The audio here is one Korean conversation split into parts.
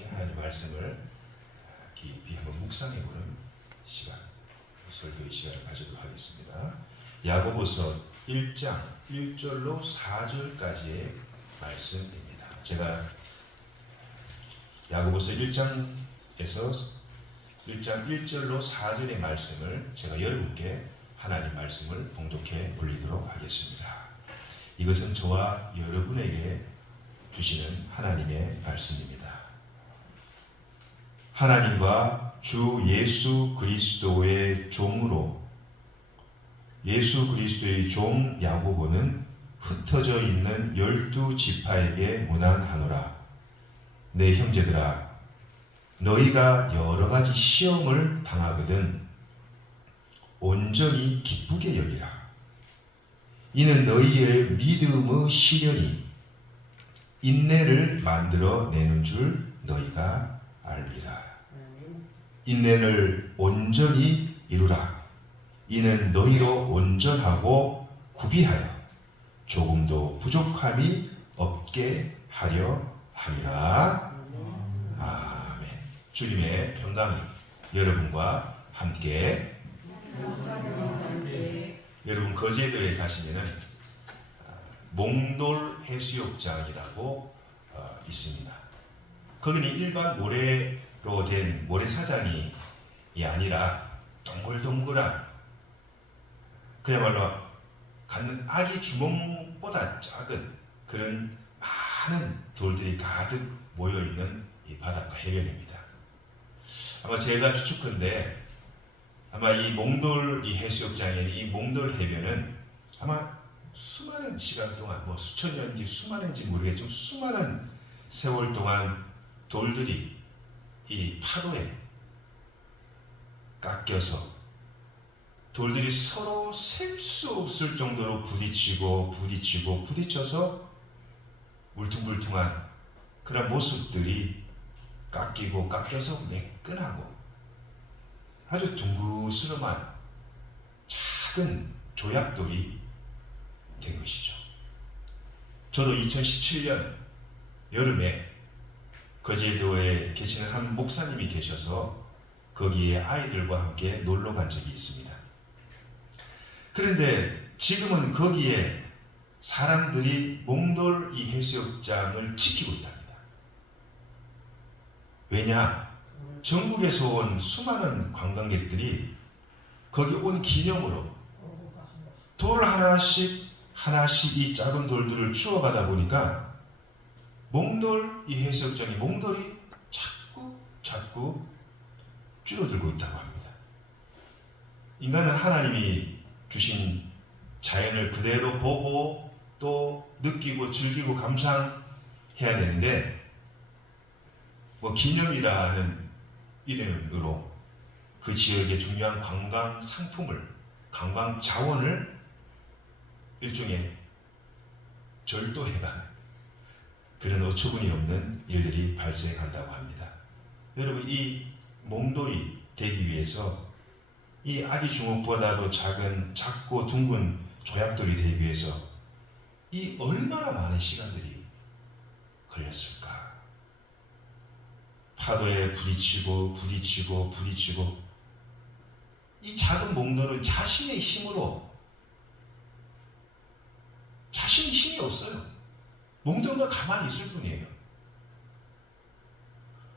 함께 하나님 말씀을 깊이 한번 묵상해보는 시간, 설교의 시간을 가지도록 하겠습니다. 야고보서 1장 1절로 4절까지의 말씀입니다. 제가 야고보서 1장에서 1장 1절로 4절의 말씀을 제가 여러분께 하나님 말씀을 봉독해 올리도록 하겠습니다. 이것은 저와 여러분에게 주시는 하나님의 말씀입니다. 하나님과 주 예수 그리스도의 종으로 예수 그리스도의 종 야고보는 흩어져 있는 12지파에게 문안하노라. 내 형제들아, 너희가 여러 가지 시험을 당하거든 온전히 기쁘게 여기라. 이는 너희의 믿음의 시련이 인내를 만들어 내는 줄 너희가 알리라. 인내를 온전히 이루라. 이는 너희로 온전하고 구비하여 조금도 부족함이 없게 하려 함이라. 아멘. 주님의 평강이 여러분과 함께. 여러분 거제도에 가시면은 몽돌 해수욕장이라고 있습니다. 거기는 일반 모래로 된 모래사장이 아니라 동글동글한, 그야말로 갖는 아기 주먹보다 작은 그런 많은 돌들이 가득 모여있는 이 바닷가 해변입니다. 아마 제가 추측컨대 아마 이 몽돌 이 해수욕장인 이 몽돌 해변은 아마 수많은 시간 동안, 뭐 수천 년인지 수만년인지 모르겠지만 수많은 세월 동안 돌들이 이 파도에 깎여서 돌들이 서로 셀 수 없을 정도로 부딪혀서 울퉁불퉁한 그런 모습들이 깎여서 매끈하고 아주 둥그스름한 작은 조약돌이 된 것이죠. 저도 2017년 여름에 거제도에 계시는 한 목사님이 계셔서 거기에 아이들과 함께 놀러 간 적이 있습니다. 그런데 지금은 거기에 사람들이 몽돌 이 해수욕장을 지키고 있답니다. 왜냐? 전국에서 온 수많은 관광객들이 거기 온 기념으로 돌을 하나씩 이 작은 돌들을 주워가다 보니까 몽돌 이 해수욕장이 몽돌이 자꾸 줄어들고 있다고 합니다. 인간은 하나님이 주신 자연을 그대로 보고 또 느끼고 즐기고 감상해야 되는데, 뭐 기념이라는 이름으로 그 지역의 중요한 관광 상품을, 관광 자원을 일종의 절도해가는 그런 어처구니 없는 일들이 발생한다고 합니다. 여러분, 이 몽돌이 되기 위해서 이 아기 주먹보다도 작고 둥근 조약돌이 되기 위해서 이 얼마나 많은 시간들이 걸렸을까? 파도에 부딪히고 이 작은 몽돌은 자신의 힘이 없어요. 몽돌만 가만히 있을 뿐이에요.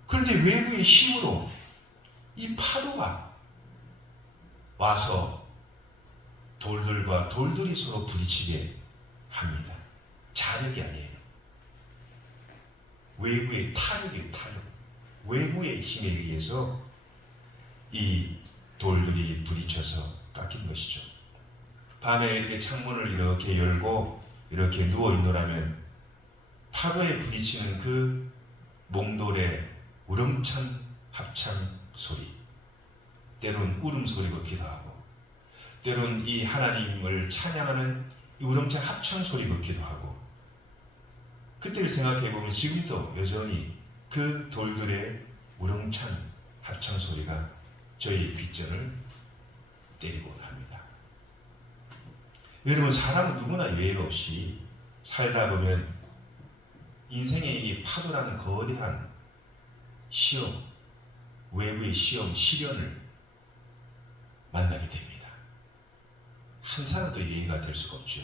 그런데 외부의 힘으로 이 파도가 와서 돌들이 서로 부딪히게 합니다. 자력이 아니에요. 외부의 타력이에요. 외부의 힘에 의해서 이 돌들이 부딪혀서 깎인 것이죠. 밤에 이렇게 창문을 이렇게 열고 이렇게 누워 있노라면 파도에 부딪히는 그 몽돌의 우렁찬 합창 소리, 때론 울음소리 같기도 하고, 때론 이 하나님을 찬양하는 이 우렁찬 합창 소리 같기도 하고, 그때를 생각해보면 지금도 여전히 그 돌들의 우렁찬 합창 소리가 저희 귓전을 때리곤 합니다. 여러분, 사람은 누구나 예외 없이 살다 보면 인생의 이 파도라는 거대한 시험, 외부의 시험, 시련을 만나게 됩니다. 한 사람도 예의가 될 수가 없죠.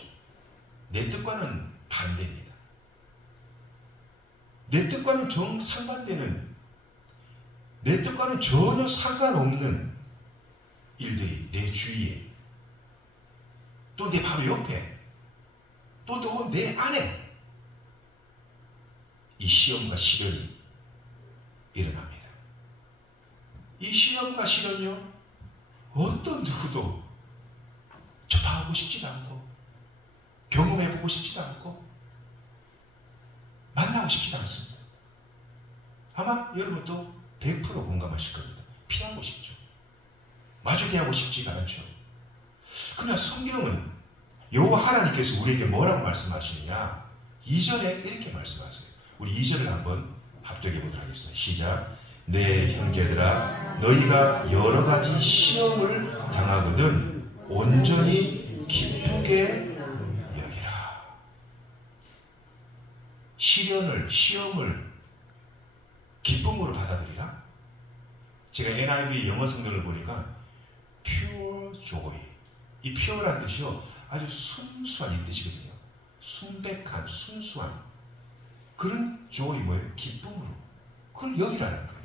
내 뜻과는 반대입니다. 내 뜻과는 정상반되는, 내 뜻과는 전혀 상관없는 일들이 내 주위에, 또 내 바로 옆에, 또 내 안에 이 시험과 시련이 일어납니다. 이 시험과 시련이요, 어떤 누구도 접하고 싶지도 않고 경험해보고 싶지도 않고 만나고 싶지도 않습니다. 아마 여러분도 100% 공감하실 겁니다. 피하고 싶죠. 마주게 하고 싶지가 않죠. 그러나 성경은 여호와 하나님께서 우리에게 뭐라고 말씀하시느냐? 2절에 이렇게 말씀하세요. 우리 2절을 한번 합독해 보도록 하겠습니다. 시작. 내 형제들아, 너희가 여러 가지 시험을 당하거든 온전히 기쁘게 여기라. 시험을 기쁨으로 받아들이라. 제가 NIV 영어 성경을 보니까 pure joy, 이 pure라는 뜻이요, 아주 순수한 이 뜻이거든요. 순백한, 순수한 그런 joy, 뭐예요? 기쁨으로 그걸 여기라는 거예요.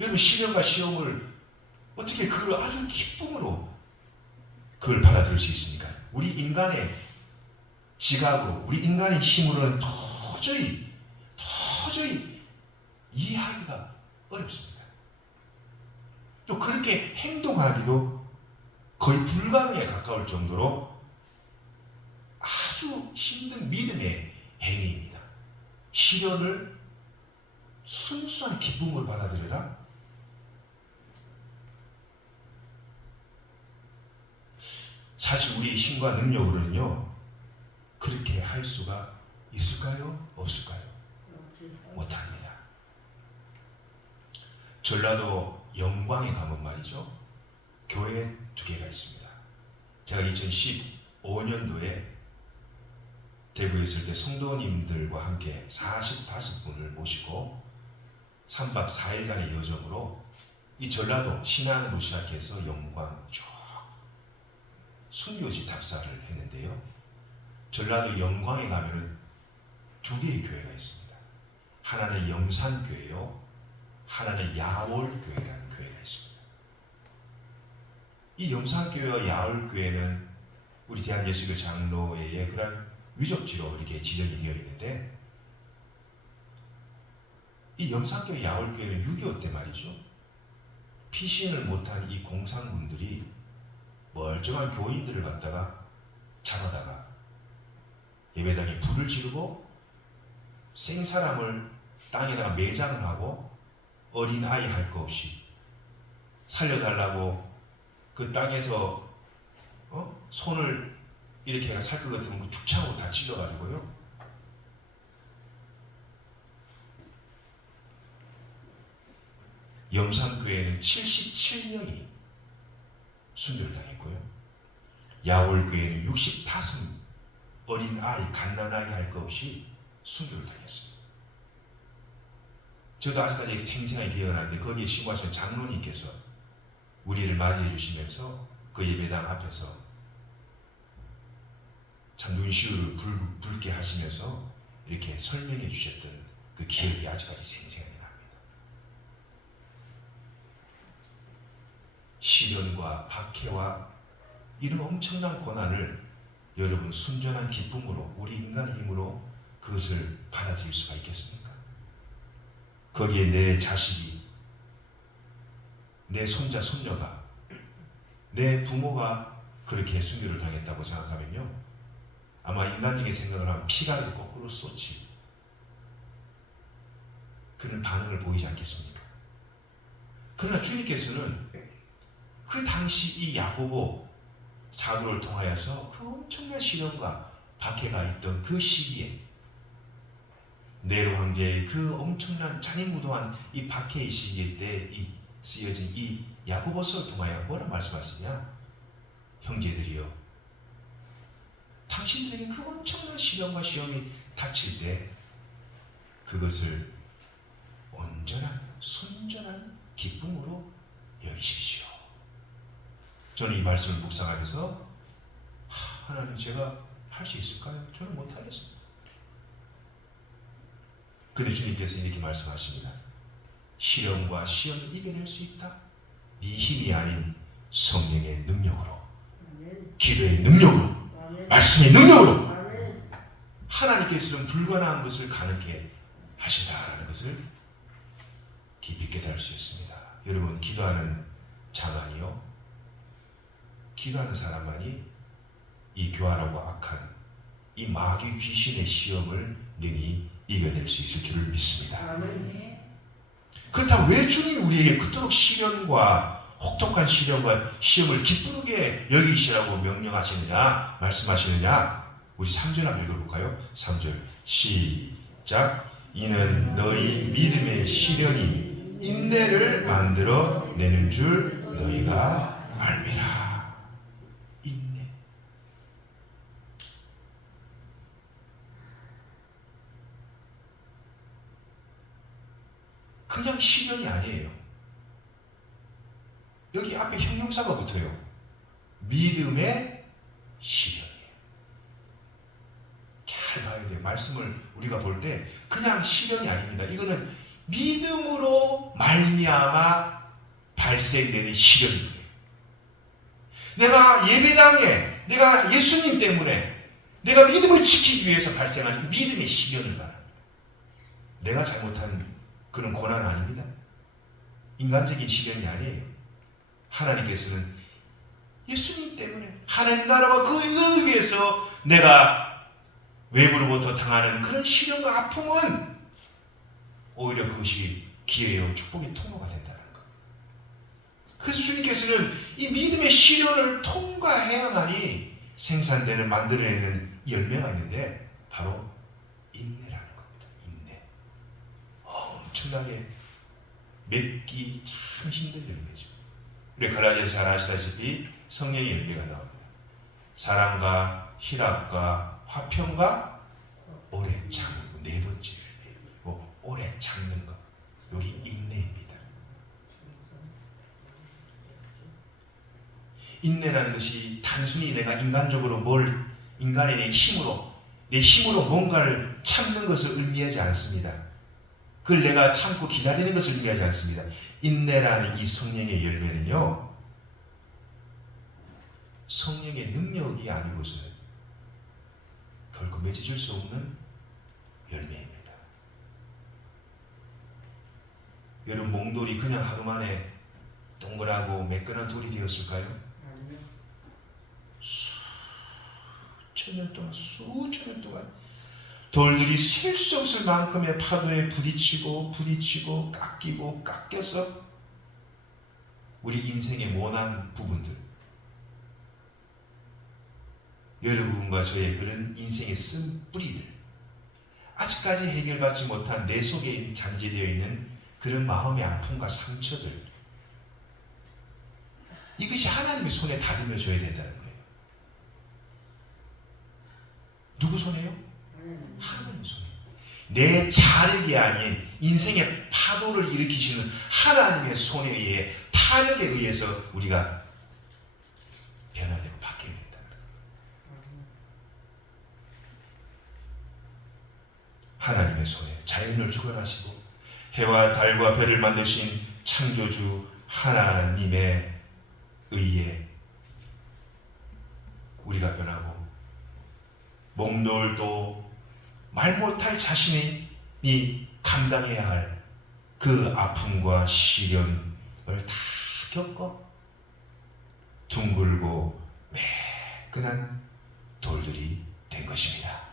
여러분, 시련과 시험을 어떻게 그걸 아주 기쁨으로 그걸 받아들일 수 있습니까? 우리 인간의 지각으로, 우리 인간의 힘으로는 도저히 이해하기가 어렵습니다. 또 그렇게 행동하기도 거의 불가능에 가까울 정도로 아주 힘든 믿음의 행위입니다. 시련을 순수한 기쁨으로 받아들여라. 사실 우리 힘과 능력으로는요, 그렇게 할 수가 있을까요? 없을까요? 못합니다. 전라도 영광에 가면 말이죠, 교회 2개가 있습니다. 제가 2015년도에 대구에 있을 때 성도님들과 함께 45분을 모시고 3박 4일간의 여정으로 이 전라도 신안으로 시작해서 영광 쭉 순교지 답사를 했는데요. 전라도 영광에 가면은 2개의 교회가 있습니다. 하나는 영산교회요, 하나는 야월교회라는 교회가 있습니다. 이 영산교회와 야월교회는 우리 대한예수교 장로회의 그런 위적지로 이렇게 지정이 되어 있는데, 이 영산교회 야월교회는 6.25 때 말이죠, 피신을 못한 이 공산군들이 멀쩡한 교인들을 갖다가 잡아다가 예배당에 불을 지르고 생사람을 땅에다가 매장을 하고 어린아이 할 거 없이 살려달라고 그 땅에서 손을 이렇게 살 것 같으면 그 죽창으로 다 찔러가지고요, 영산교회는 77명이 순교를 당했고요, 야월교회는 65 어린아이, 갓난아이 할 거 없이 순교를 당했습니다. 저도 아직까지 생생하게 기억나는데, 거기에 신고하신 장로님께서 우리를 맞이해 주시면서 그 예배당 앞에서 참 눈시울을 붉게 하시면서 이렇게 설명해 주셨던 그 기억이 아직까지 생생하게 납니다. 시련과 박해와 이런 엄청난 고난을 여러분 순전한 기쁨으로, 우리 인간의 힘으로 그것을 받아들일 수가 있겠습니까? 거기에 내 자식이, 내 손자, 손녀가, 내 부모가 그렇게 순교를 당했다고 생각하면요, 아마 인간적인 생각을 하면 피가 거꾸로 쏟지, 그런 반응을 보이지 않겠습니까? 그러나 주님께서는 그 당시 이 야고보 사도를 통하여서 그 엄청난 시련과 박해가 있던 그 시기에, 네로 황제의 그 엄청난 잔인무도한 이 박해의 시기 때 이 쓰여진 이 야고보서를 통하여 뭐라 말씀하시냐? 형제들이여, 당신들에게 그 엄청난 시련과 시험이 닥칠 때 그것을 온전한 온전한 기쁨으로 여기십시오. 저는 이 말씀을 묵상하면서 하나님, 제가 할 수 있을까요? 저는 못하겠습니다. 근데 주님께서 이렇게 말씀하십니다. 시련과 시험을 이겨낼 수 있다. 네 힘이 아닌 성령의 능력으로, 기도의 능력으로, 말씀의 능력으로 하나님께서는 불가능한 것을 가능케 하신다는 것을 깊이 깨달을 수 있습니다. 여러분, 기도하는 자만이요, 기도하는 사람만이 이 교활하고 악한 이 마귀 귀신의 시험을 능히 이겨낼 수 있을 줄을 믿습니다. 그렇다면 왜 주님이 우리에게 그토록 시련과 혹독한 시련과 시험을 기쁘게 여기시라고 명령하시느냐, 말씀하시느냐? 우리 3절 한번 읽어볼까요? 3절 시작. 이는 너희 믿음의 시련이 인내를 만들어 내는 줄 너희가 알미라. 인내. 그냥 시련이 아니에요. 여기 앞에 형용사가 붙어요. 믿음의 시련이에요. 잘 봐야 돼요. 말씀을 우리가 볼 때 그냥 시련이 아닙니다. 이거는 믿음으로 말미암아 발생되는 시련이에요. 내가 예배당에, 내가 예수님 때문에 내가 믿음을 지키기 위해서 발생하는 믿음의 시련을 말합니다. 내가 잘못한 그런 고난 아닙니다. 인간적인 시련이 아니에요. 하나님께서는 예수님 때문에 하나님 나라와 그 의를 위해서 내가 외부로부터 당하는 그런 시련과 아픔은 오히려 그것이 기회요 축복의 통로가 된다는 것. 그래서 주님께서는 이 믿음의 시련을 통과해야만이 생산되는, 만들어내는 열매가 있는데 바로 인내라는 겁니다. 인내. 엄청나게 맺기 참 힘든 열매죠. 우리 갈라디아서 잘 아시다시피 성령의 열매가 나옵니다. 사랑과 희락과 화평과 오래 참고, 네 번째 열매, 오래 참는 것, 여기 인내입니다. 인내라는 것이 단순히 내가 인간적으로 인간의 내 힘으로 뭔가를 참는 것을 의미하지 않습니다. 그걸 내가 참고 기다리는 것을 의미하지 않습니다. 인내라는 이 성령의 열매는요, 성령의 능력이 아니고서는 결코 맺어질 수 없는 열매입니다. 여러분, 몽돌이 그냥 하루 만에 동그랗고 매끈한 돌이 되었을까요? 수천 년 동안 돌들이 셀 수 없을 만큼의 파도에 부딪히고 깎여서 우리 인생의 모난 부분들, 여러분과 저의 그런 인생의 쓴 뿌리들, 아직까지 해결받지 못한 내 속에 잠재되어 있는 그런 마음의 아픔과 상처들, 이것이 하나님의 손에 다듬어 줘야 된다는 거예요. 누구 손에요? 하나님 손에. 내 자력이 아닌 인생의 파도를 일으키시는 하나님의 손에 의해, 타력에 의해서 우리가 변화되고 바뀌어야 된다. 하나님의 손에 자연을 주관하시고 해와 달과 별을 만드신 창조주 하나님의 의해 우리가 변하고, 몽돌도 말 못할 자신이 감당해야 할 그 아픔과 시련을 다 겪어 둥글고 매끈한 돌들이 된 것입니다.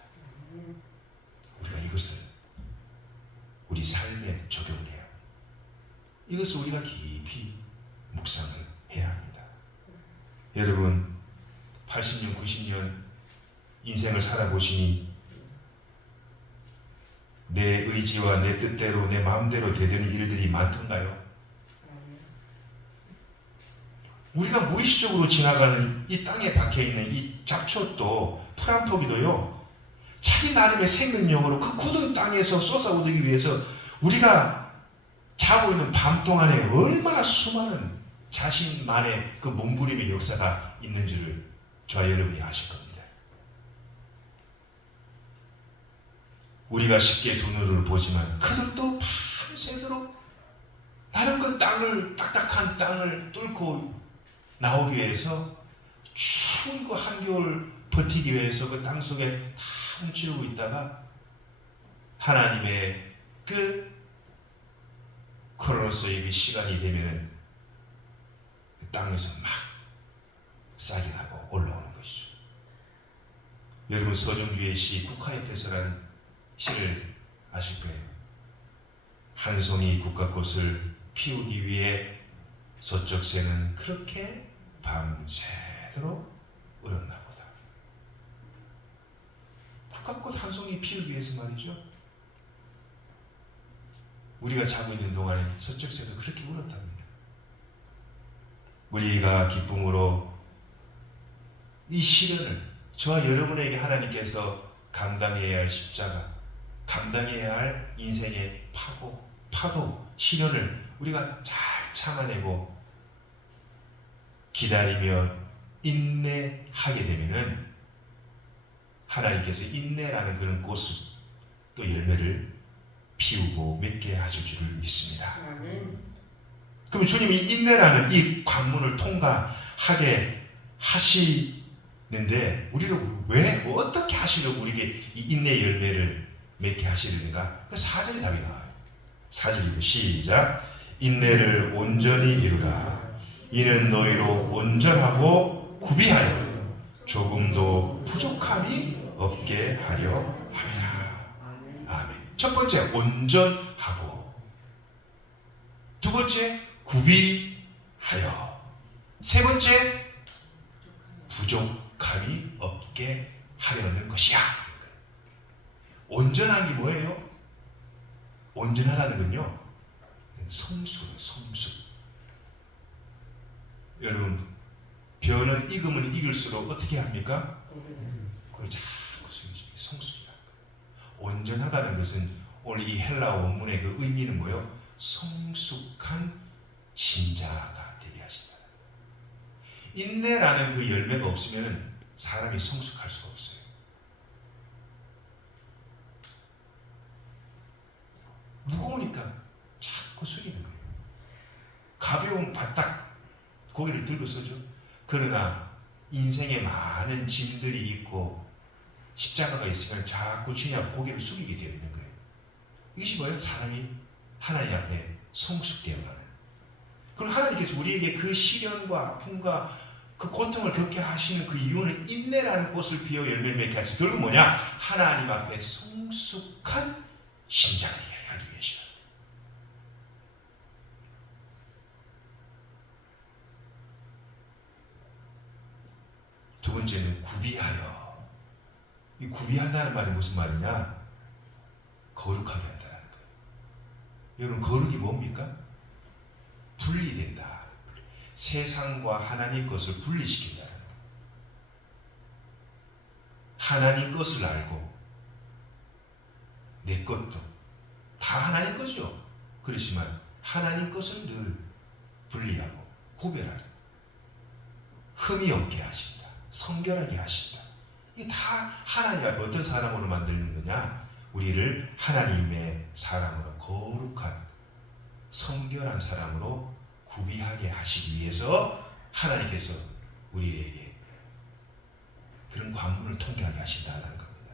우리가 이것을 우리 삶에 적용을 해야 합니다. 이것을 우리가 깊이 묵상을 해야 합니다. 여러분, 80년, 90년 인생을 살아보시니 내 의지와 내 뜻대로, 내 마음대로 되는 일들이 많던가요? 우리가 무의식적으로 지나가는 이 땅에 박혀있는 이 잡초도, 풀 한 포기도요, 자기 나름의 생명력으로 그 굳은 땅에서 솟아오르기 위해서 우리가 자고 있는 밤 동안에 얼마나 수많은 자신만의 그 몸부림의 역사가 있는 줄을 저와 여러분이 아실 겁니다. 우리가 쉽게 두 눈으로 보지만 그들도 밤새도록 나는 그 땅을, 딱딱한 땅을 뚫고 나오기 위해서 추운 그 한겨울 버티기 위해서 그 땅 속에 다 뭉치르고 있다가 하나님의 그 크로노스의 그 시간이 되면은 그 땅에서 막 싹이 나고 올라오는 것이죠. 여러분 서정주의 시 국화잎에서라는 시를 아실 거예요. 한 송이 국화꽃을 피우기 위해 서쪽 새는 그렇게 밤새도록 울었나 보다. 국화꽃 한 송이 피우기 위해서 말이죠. 우리가 자고 있는 동안에 서쪽 새도 그렇게 울었답니다. 우리가 기쁨으로 이 시련을 저와 여러분에게 하나님께서 감당해야 할 십자가, 감당해야 할 인생의 파도, 시련을 우리가 잘 참아내고 기다리며 인내하게 되면은 하나님께서 인내라는 그런 꽃을 또 열매를 피우고 맺게 하실 줄을 믿습니다. 그럼 주님이 인내라는 이 관문을 통과하게 하시는데 우리를 왜 어떻게 하시려고 우리에게 이 인내 열매를 맺게 하시는가? 그 4절에 답이 나와요. 4절이고 시작. 인내를 온전히 이루라. 이는 너희로 온전하고 구비하여 조금도 부족함이 없게 하려 함이라. 아멘. 첫 번째 온전하고, 두 번째 구비하여, 세 번째 부족함이 없게 하려는 것이야. 온전한 게 뭐예요? 온전하다는 건요, 성수예요. 성수. 여러분, 벼는 익으면 익을수록 어떻게 합니까? 그걸 자꾸 성수라는 거예요. 온전하다는 것은 오늘 이 헬라어 원문의 그 의미는 뭐예요? 성숙한 신자가 되게 하신다. 인내라는 그 열매가 없으면 사람이 성숙할 수가 없어요. 무거우니까 자꾸 숙이는 거예요. 가벼운 바닥 고개를 들고 서죠. 그러나 인생에 많은 짐들이 있고 십자가가 있으면 자꾸 주님 고개를 숙이게 되어 있는 거예요. 이것이 뭐예요? 사람이 하나님 앞에 성숙되어가는. 그럼 하나님께서 우리에게 그 시련과 아픔과 그 고통을 겪게 하시는 그 이유는 인내라는 꽃을 피워 열매 맺게 하시고, 결국 뭐냐? 하나님 앞에 성숙한 신자를 하기 위해서. 두 번째는 구비하여. 이 구비한다는 말이 무슨 말이냐? 거룩하게 한다는 거예요. 여러분, 거룩이 뭡니까? 분리된다. 세상과 하나님 것을 분리시킨다는 거예요. 하나님 것을 알고 내 것도 다 하나님 거죠. 그렇지만 하나님 것을 늘 분리하고 구별하는, 흠이 없게 하신다. 성결하게 하신다. 이게 다 하나님 앞에 어떤 사람으로 만드는 거냐? 우리를 하나님의 사람으로, 거룩한 성결한 사람으로 구비하게 하시기 위해서 하나님께서 우리에게 그런 관문을 통과하게 하신다는 겁니다.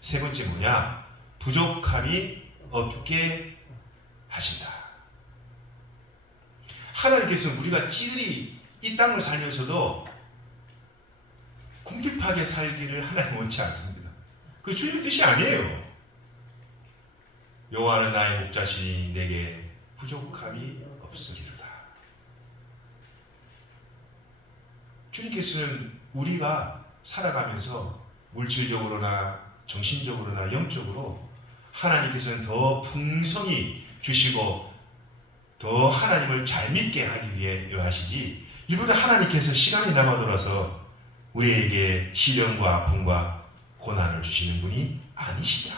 세 번째 뭐냐? 부족함이 없게 하신다. 하나님께서 우리가 찌들이 이 땅을 살면서도 궁핍하게 살기를 하나님 원치 않습니다. 그 주님 뜻이 아니에요. 여호와는 나의 목자시니 내게 부족함이 없으리로다. 주님께서는 우리가 살아가면서 물질적으로나 정신적으로나 영적으로 하나님께서는 더 풍성히 주시고 더 하나님을 잘 믿게 하기 위해 하시지, 일부러 하나님께서 시간이 남아돌아서 우리에게 시련과 아픔과 고난을 주시는 분이 아니시다.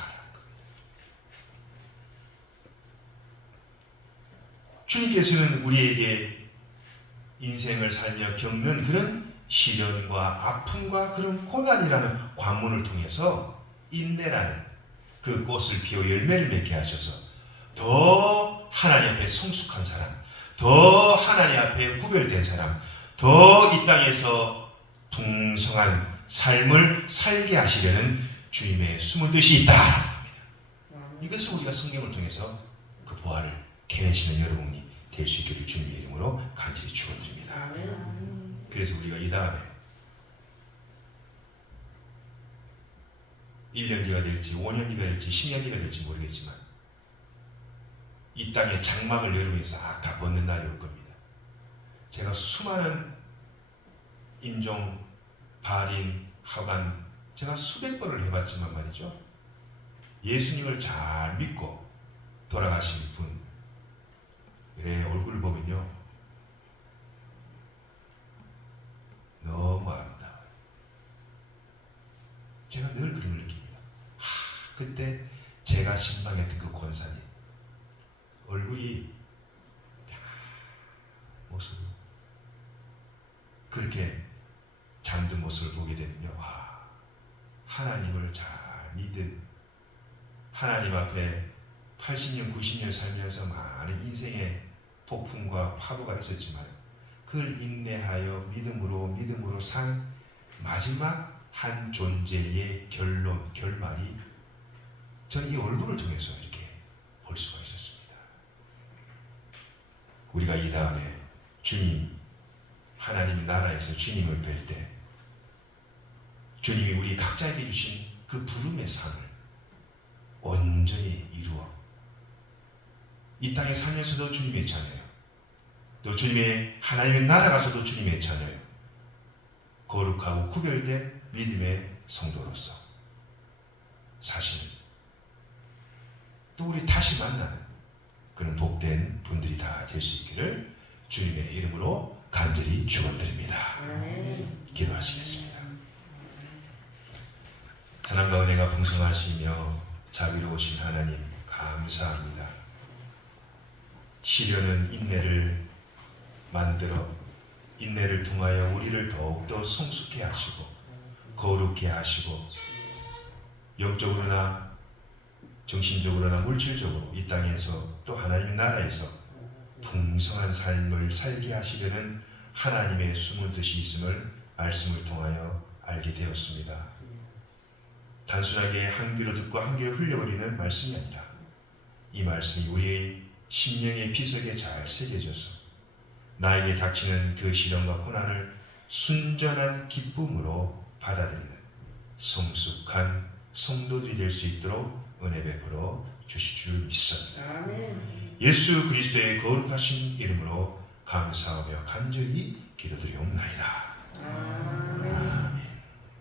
주님께서는 우리에게 인생을 살며 겪는 그런 시련과 아픔과 그런 고난이라는 관문을 통해서 인내라는 그 꽃을 피워 열매를 맺게 하셔서 더 하나님 앞에 성숙한 사람, 더 하나님 앞에 구별된 사람, 더 이 땅에서 풍성한 삶을 살게 하시려는 주님의 숨은 뜻이 있다. 이것을 우리가 성경을 통해서 그 보화를 캐내시는 여러분이 될 수 있기를 주님의 이름으로 간절히 축원드립니다. 그래서 우리가 이 다음에 1년 뒤가 될지 5년 뒤가 될지 10년 뒤가 될지 모르겠지만 이 땅에 장막을 여러분이 싹 다 벗는 날이 올 겁니다. 제가 수많은 임종, 발인, 하관 제가 수백 번을 해봤지만 말이죠. 예수님을 잘 믿고 돌아가신 분의 얼굴을 보면요. 너무 아름다워요. 제가 늘 그림을 느낍니다. 그때 제가 신방했던 그 권사님 얼굴이 모습으로 그렇게 잠든 모습을 보게 되면요. 하나님을 잘 믿은 하나님 앞에 80년, 90년 살면서 많은 인생의 폭풍과 파도가 있었지만 그걸 인내하여 믿음으로 산 마지막 한 존재의 결말이 저는 이 얼굴을 통해서 이렇게 볼 수가 있었습니다. 우리가 이 다음에 주님, 하나님 나라에서 주님을 뵐 때 주님이 우리 각자에게 주신 그 부름의 상을 온전히 이루어 이 땅에 살면서도 주님의 자녀예요. 또 주님의 하나님의 나라 가서도 주님의 자녀예요. 거룩하고 구별된 믿음의 성도로서 사실 또 우리 다시 만나는 그런 복된 분들이 다 될 수 있기를 주님의 이름으로 간절히 축원드립니다. 기도하시겠습니다. 사랑과 은혜가 풍성하시며 자비로우신 하나님 감사합니다. 시련은 인내를 만들어 인내를 통하여 우리를 더욱더 성숙해 하시고 거룩해 하시고 영적으로나 정신적으로나 물질적으로 이 땅에서 또 하나님의 나라에서 풍성한 삶을 살게 하시려는 하나님의 숨은 뜻이 있음을 말씀을 통하여 알게 되었습니다. 단순하게 한 귀로 듣고 한 귀로 흘려버리는 말씀이 아니라 이 말씀이 우리의 심령의 비석에 잘 새겨져서 나에게 닥치는 그 시련과 고난을 순전한 기쁨으로 받아들이는 성숙한 성도들이 될 수 있도록 은혜 베풀어 주실 줄 믿습니다. 예수 그리스도의 거룩하신 이름으로 감사하며 간절히 기도드리옵나이다.